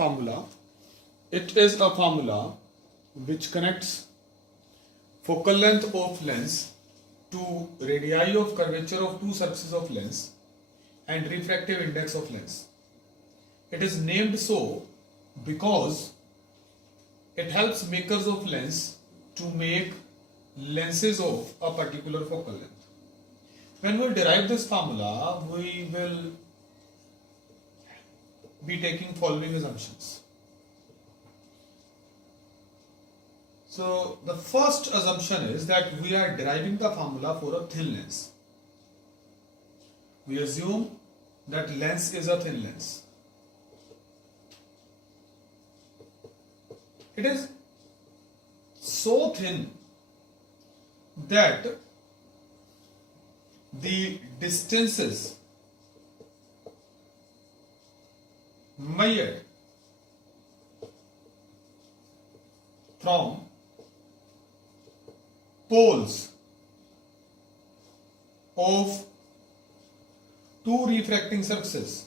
formula. It is a formula which connects focal length of lens to radii of curvature of two surfaces of lens and refractive index of lens. It is named so because it helps makers of lens to make lenses of a particular focal length. When we derive this formula, we will be taking following assumptions. So the first assumption is that we are deriving the formula for a thin lens. We assume that lens is a thin lens. It is so thin that the distances measured from poles of two refracting surfaces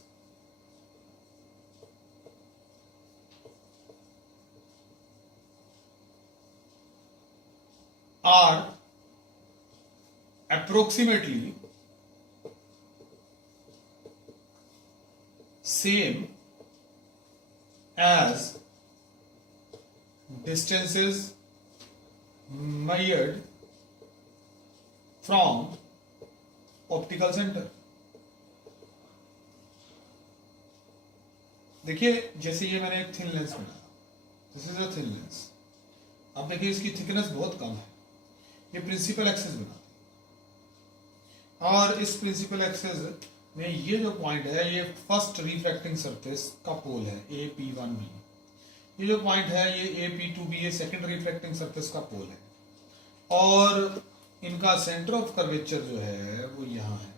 are approximately same as distances measured from optical center. देखिए जैसे ये मैंने एक thin lens बनाया, this is a thin lens. अब देखिए इसकी thickness बहुत कम है. ये प्रिंसिपल एक्सिस बनाते हैं और इस प्रिंसिपल एक्सिस में ये जो पॉइंट है ये फर्स्ट रिफ्रैक्टिंग सरफेस का पोल है AP1B. ये जो पॉइंट है ये AP2B ये सेकंड रिफ्रैक्टिंग सरफेस का पोल है और इनका सेंटर ऑफ कर्वेचर जो है वो यहाँ है.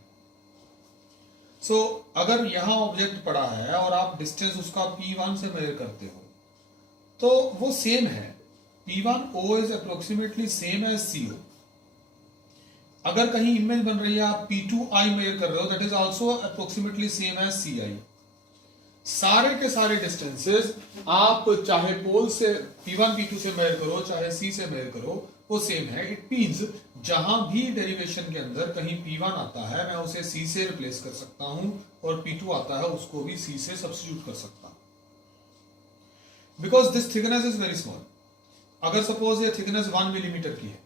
सो अगर यहाँ ऑब्जेक्ट पड़ा है और आप डिस्टेंस उसका P1 से मेजर करते हो तो वो सेम है. P1O is approximately same as CO. अगर कहीं इमेज बन रही है आप P2I मेजर कर रहे हो that is also approximately same as CI. सारे के सारे डिस्टेंसेस आप चाहे पोल से P1 P2 से मेजर करो चाहे C से मेजर करो वो सेम है. इट मींस जहां भी डेरिवेशन के अंदर कहीं P1 आता है मैं उसे C से रिप्लेस कर सकता हूं और P2 आता है उसको भी C से सब्स्टिट्यूट कर सकता हूं because this thickness is very small. अगर सपोज ये थिकनेस 1 मिलीमीटर की है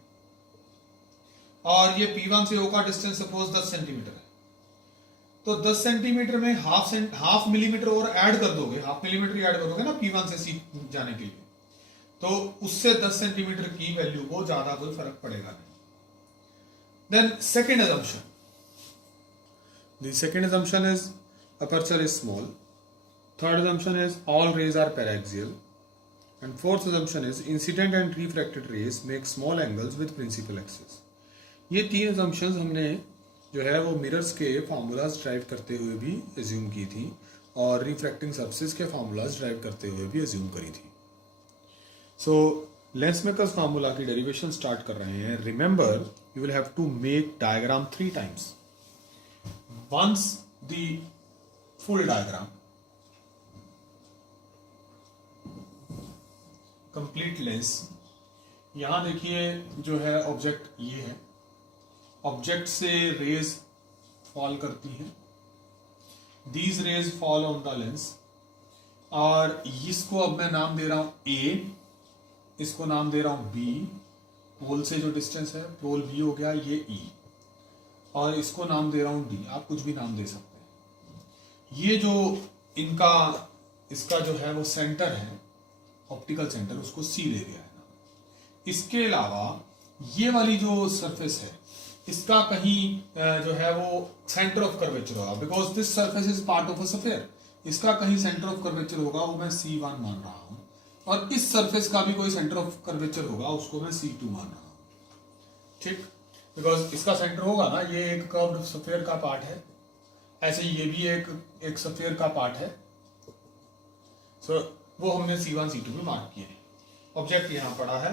और ये P1 से O का डिस्टेंस सपोज 10 सेंटीमीटर है तो 10 सेंटीमीटर में हाफ मिलीमीटर और ऐड कर दोगे, हाफ मिलीमीटर ऐड करोगे ना P1 से C जाने के लिए तो उससे 10 सेंटीमीटर की वैल्यू को ज्यादा कोई फर्क पड़ेगा नहीं. Then second assumption. The second assumption is aperture is small. Third assumption is all rays are paraxial. And fourth assumption is incident and refracted rays make small angles with principal axis. ये तीन assumptions हमने जो है वो mirrors के formulas derive करते हुए भी एज्यूम की थी और रिफ्रैक्टिंग सरफेस के फार्मूलाज ड्राइव करते हुए भी एज्यूम करी थी. सो लेंस मेकर्स फार्मूला की डेरिवेशन स्टार्ट कर रहे हैं. Remember you will have to make diagram 3 times. Once the full diagram complete lens. यहां देखिए जो है ऑब्जेक्ट ये है, ऑब्जेक्ट से रेज फॉल करती हैं. These raise fall on the lens और इसको अब मैं नाम दे रहा हूं A, इसको नाम दे रहा हूं B. पोल से जो डिस्टेंस है पोल B हो गया ये E और इसको नाम दे रहा हूं D. आप कुछ भी नाम दे सकते हैं. ये जो इनका इसका जो है वो सेंटर है ऑप्टिकल सेंटर उसको C दे दिया है. इसके अलावा ये वाली जो सरफेस है इसका कहीं जो है वो सेंटर ऑफ कर्वेचर होगा because this surface is part of a sphere. इसका कहीं सेंटर ऑफ कर्वेचर होगा वो मैं C1 मान रहा हूं और इस सरफेस का भी कोई सेंटर ऑफ कर्वेचर होगा उसको मैं C2 मान रहा हूं. ठीक, बिकॉज इसका सेंटर होगा ना, ये एक कर्व्ड स्फीयर का पार्ट है, ऐसे ये भी एक स्फीयर का पार्ट है. सो वो हमने C1 C2 में मार्क किए. ऑब्जेक्ट यहां पड़ा है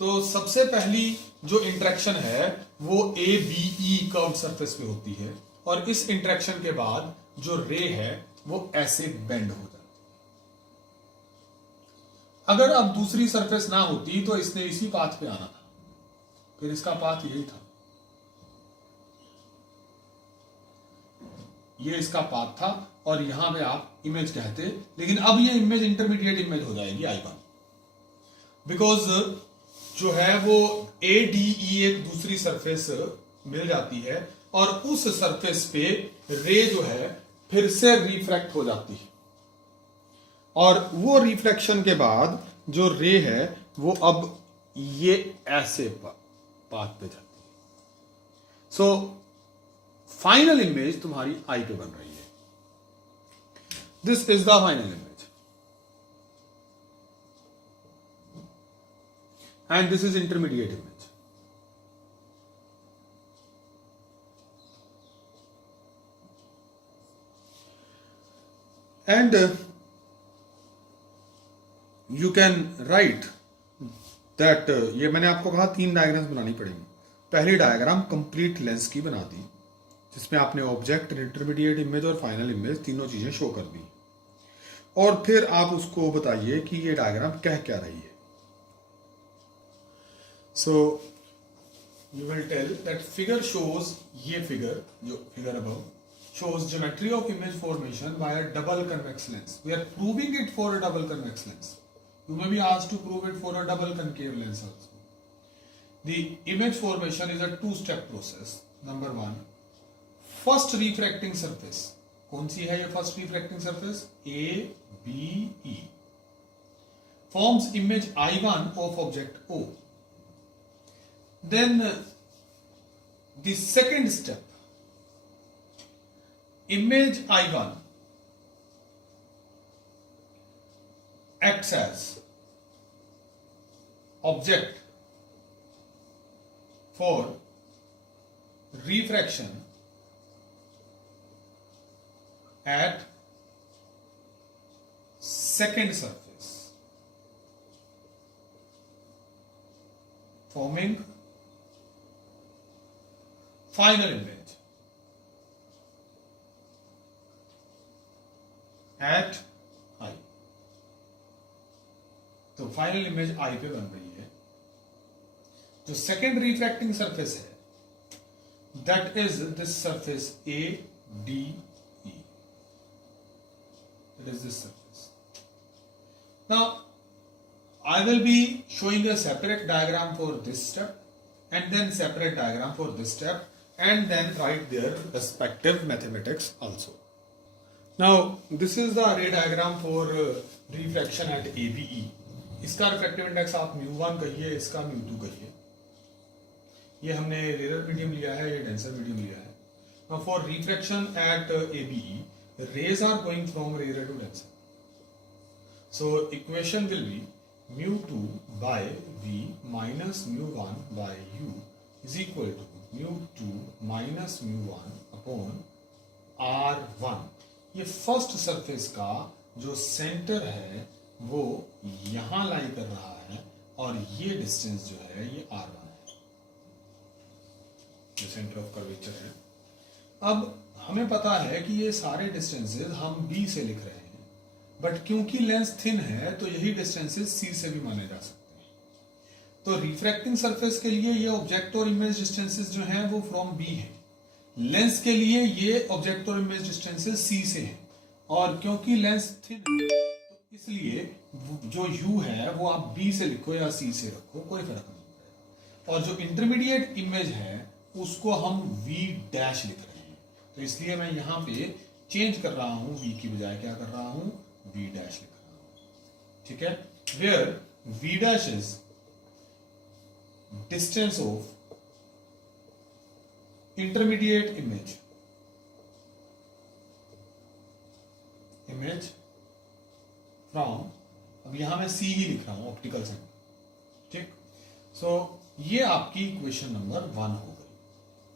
तो सबसे पहली जो इंटरेक्शन है वो ABE कर्व्ड सरफेस पे होती है और इस इंटरेक्शन के बाद जो रे है वो ऐसे बेंड हो जाती है. अगर अब दूसरी सरफेस ना होती तो इसने इसी पाथ पे आना था, फिर इसका पाथ यही था, ये इसका पाथ था और यहां पे आप इमेज कहते, लेकिन अब ये इमेज इंटरमीडिएट इमेज हो जाएगी I1, बिकॉज जो है वो ADE एक दूसरी सरफेस मिल जाती है और उस सरफेस पे रे जो है फिर से रिफ्रैक्ट हो जाती है, और वो रिफ्लेक्शन के बाद जो रे है वो अब ये ऐसे पाथ पे जाती है। सो फाइनल इमेज तुम्हारी आई पे बन रही है। This is the final image and this is intermediate image. And you can write that, ये मैंने आपको कहा 3 डायग्राम्स बनानी पड़ेंगी। पहली डायग्राम कंप्लीट लेंस की बना दी, जिसमें आपने ऑब्जेक्ट, इंटरमीडिएट इमेज और फाइनल इमेज तीनों चीजें शो कर दी, और फिर आप उसको बताइए कि ये डायग्राम कह क्या रही है। So you will tell that figure shows, ये फिगर जो figure above shows geometry of image formation by a double convex lens. We are proving it for a double convex lens. You may be asked to prove it for a double concave lens also. The image formation is a 2-step process. Number 1, first refracting surface. कौन सी है ये first refracting surface? ABE forms image I1 of object O. Then the second step, image I1 acts as object for refraction at second surface, forming final image at I. तो final image I पे बन रही है। जो second refracting surface है that is this surface ADE. It is this surface. Now I will be showing a separate diagram for this step and then separate diagram for this step, and then write their respective mathematics also. Now this is the array diagram for refraction at ABE. इसका refractive index आप μ1 कहिए, इसका μ2 कहिए। ये हमने rare medium लिया है, ये डेंसर मीडियम लिया है। Now for refraction at ABE, rays are going from rarer to denser. So equation will be μ2 by V minus μ1 by U is equal to μ2 minus μ1 upon R1। ये first surface का जो centre है वो यहां लाई कर रहा है, और ये डिस्टेंस जो है ये R1 है, जो सेंटर ऑफ कर्वेचर है। अब हमें पता है कि ये सारे डिस्टेंसेस हम B से लिख रहे हैं, बट क्योंकि लेंस थिन है तो यही डिस्टेंसेस C से भी माने जा सकते हैं। तो रिफ्रैक्टिंग सरफेस के लिए ये ऑब्जेक्ट और इमेज डिस्टेंसेस जो हैं वो फ्रॉम B है, लेंस के लिए ये ऑब्जेक्ट और इमेज डिस्टेंसेस C से हैं, और क्योंकि लेंस थिन है तो इसलिए जो U है वो आप B से लिखो या C से रखो, कोई फर्क नहीं पड़ेगा। और जो इंटरमीडिएट इमेज है उसको हम V डैश लिख रहे हैं, तो इसलिए मैं यहां पे चेंज कर रहा हूं, V की बजाय क्या कर रहा हूं, V डैश लिख रहा हूं। ठीक है, where V dash is distance of intermediate image from, अब यहां मैं C ही लिख रहा हूं, ऑप्टिकल सेंटर। ठीक, सो ये आपकी इक्वेशन नंबर 1 हो गई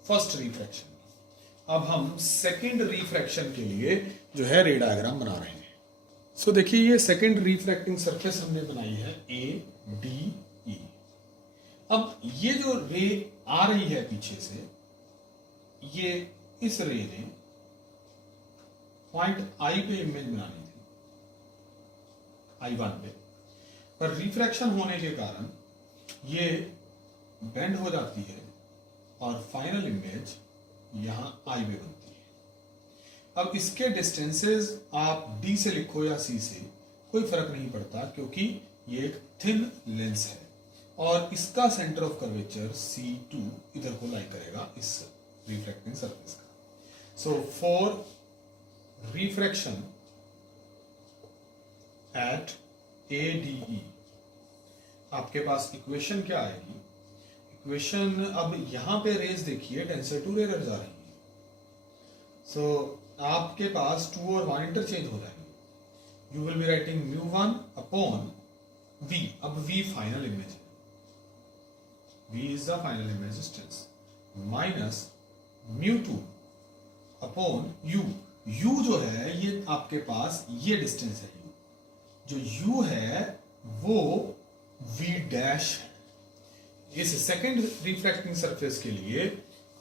फर्स्ट रिफ्रैक्शन। अब हम सेकंड रिफ्रैक्शन के लिए जो है रे डायग्राम बना रहे हैं। सो देखिए ये सेकंड रिफ्रैक्टिंग सरफेस हमने बनाई है ADE। अब ये जो रे आ रही है पीछे से, ये इस रे ने पॉइंट I पे इमेज बनानी थी, I1 पे। पर रिफ्रैक्शन होने के कारण ये बेंड हो जाती है और फाइनल इमेज यहां आई में बनती है। अब इसके डिस्टेंसेस आप डी से लिखो या सी से, कोई फर्क नहीं पड़ता, क्योंकि ये एक थिन लेंस है और इसका सेंटर ऑफ कर्वेचर C2 इधर को लाई करेगा इस रिफ्रैक्टिंग सरफेस का। So for refraction at ADE आपके पास इक्वेशन क्या आएगी? इक्वेशन, अब यहां पे रेज देखिए टेंसर टू रेयर जा रही है, सो आपके पास 2 और 1 इंटरचेंज हो जाएंगे। You will be writing μ1 upon v। अब v फाइनल इमेज है, v is the final image distance, minus μ2 upon u। u जो है ये आपके पास ये डिस्टेंस है, जो u है वो v डैश है। इस सेकंड रिफ्लेक्टिंग सरफेस के लिए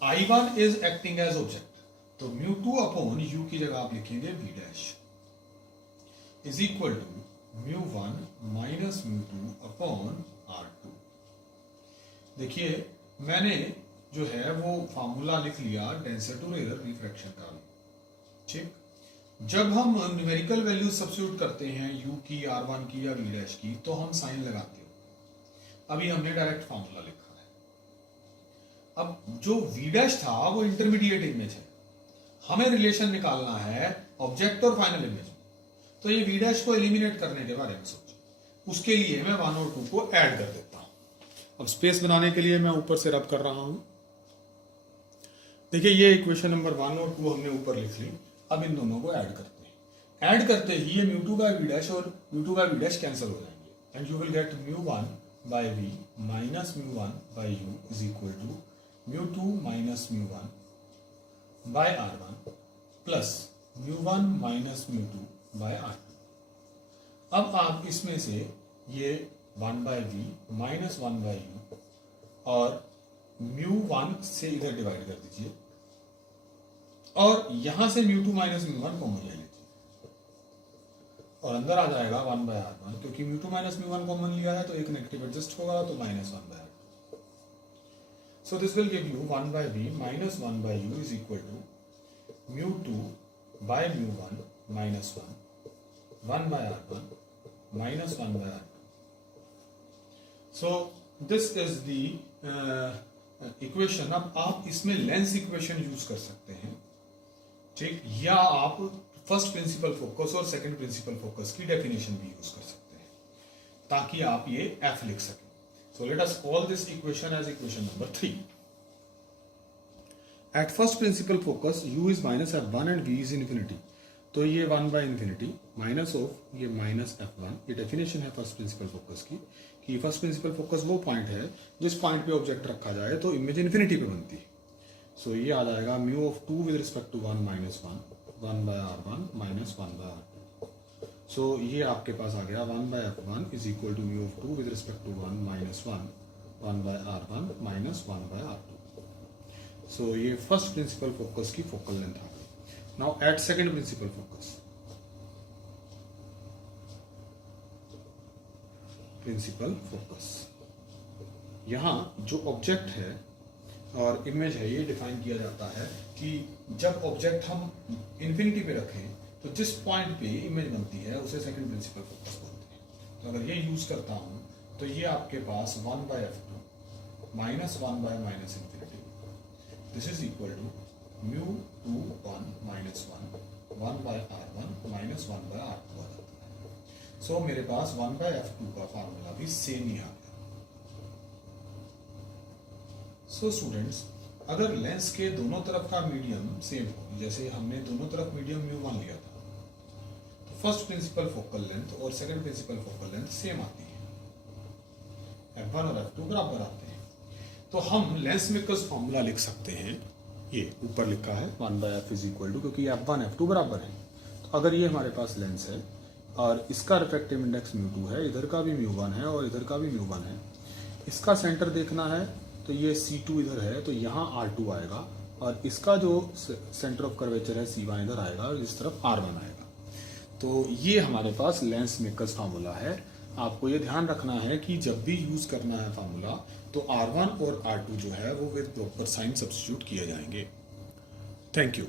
I1 is acting as object, तो μ2 अपॉन u की जगह आप लिखेंगे v dash is equal to μ1 minus μ2 upon R2। देखिए मैंने जो है वो फार्मूला लिख लिया डेंसर टू रेयर रिफ्रैक्शन का। ठीक, जब हम न्यूमेरिकल वैल्यू सब्स्टिट्यूट करते हैं u की, R1 की या v डैश की, तो हम साइन लगाते हैं। अभी हमने डायरेक्ट फार्मूला लिखा है। अब जो v डैश था वो इंटरमीडिएट इमेज है, हमें रिलेशन निकालना है ऑब्जेक्ट और फाइनल इमेज में, तो ये v डैश को एलिमिनेट करने के बारे में सोचो। उसके लिए मैं 1 और 2 को ऐड कर देता हूं। अब स्पेस बनाने के लिए मैं ऊपर से रब कर रहा हूं। देखिए ये इक्वेशन नंबर 1 और 2 हमने ऊपर लिख ली। अब इन दोनों को ऐड करते हैं। ऐड करते ही ये μ2 का v डैश और μ2 का v डैश कैंसिल हो जाएंगे and you will get μ1 by v minus μ1 by u is equal to μ2 minus μ1 by R1 plus μ1 minus μ2 by R2। अब आप इसमें से ये 1 by v minus 1 by u और μ1 से इधर डिवाइड कर दीजिए और यहां से μ2 माइनस μ1 कॉमन ले लीजिए और अंदर आ जाएगा 1 बाय R1, क्योंकि μ2 माइनस μ1 कॉमन लिया है तो एक नेगेटिव एडजस्ट होगा तो minus 1 by R2। So this will give you 1 by v minus 1 by u is equal to μ2 by μ1 minus 1 by R1 minus 1 by R2। So this is the equation. अब आप इसमें lens equation use कर सकते हैं, ठीक, या आप first principal focus और सेकंड प्रिंसिपल फोकस की डेफिनेशन भी यूज कर सकते हैं ताकि आप ये F लिख सकें। So let us call this equation as equation number 3। At first principal focus u is minus f1 and v is infinity, तो ये 1 बाय इन्फिनिटी माइनस ऑफ ये माइनस f1, ये डेफिनेशन है फर्स्ट प्रिंसिपल फोकस की कि first principal focus वो point है जिस पॉइंट पे ऑब्जेक्ट रखा जाए तो इमेज इन्फिनिटी पे बनती है। सो ये आ जाएगा mu of 2 with respect to 1 minus 1 by R1 minus 1 by R2। So ये आपके पास आ गया 1 by f1 is equal to mu of 2 with respect to 1 minus 1 by R1 minus 1 by R2। So ये फर्स्ट प्रिंसिपल फोकस की focal length आ गई। Now at second principal focus, principal focus, यहां जो ऑब्जेक्ट है और इमेज है ये डिफाइन किया जाता है कि जब ऑब्जेक्ट हम इंफिनिटी पे रखें तो जिस पॉइंट पे इमेज बनती है उसे सेकंड प्रिंसिपल फोकस बोलते हैं। तो अगर ये यूज करता हूं तो ये आपके पास 1 by f2 minus 1 by minus infinity, this is equal to μ2 1 minus 1 by R1 minus 1 by R2 आ जाता है। सो मेरे पास 1 बाय f2 का फार्मूला भी सेम ही आ गया। सो स्टूडेंट्स, अगर लेंस के दोनों तरफ का मीडियम सेम हो, जैसे हमने दोनों तरफ मीडियम μ1 लिया था, तो फर्स्ट प्रिंसिपल फोकल लेंथ और second principal focal length same आती है, f1 और f2 बराबर आते हैं। तो हम लेंस मेकर्स फार्मूला लिख सकते हैं, ये ऊपर लिखा है 1 by f is equal to, क्योंकि f1 f2 बराबर है। तो अगर ये हमारे पास लेंस है और इसका रिफ्रैक्टिव इंडेक्स μ2 है, इधर का भी μ1 है और इधर का भी μ1 है, इसका सेंटर देखना है तो ये C2 इधर है तो यहाँ R2 आएगा और इसका जो सेंटर ऑफ कर्वेचर है C1 इधर आएगा और इस तरफ R1 आएगा। तो ये हमारे पास लेंस मेकर्स फार्मूला है आपको ये ध्यान रखना है कि जब भी यूज़ करना है फार्मूला तो R1 और R2 जो है वो विद प्रॉपर साइन सब्स्टिट्यूट किए जाएंगे। Thank you.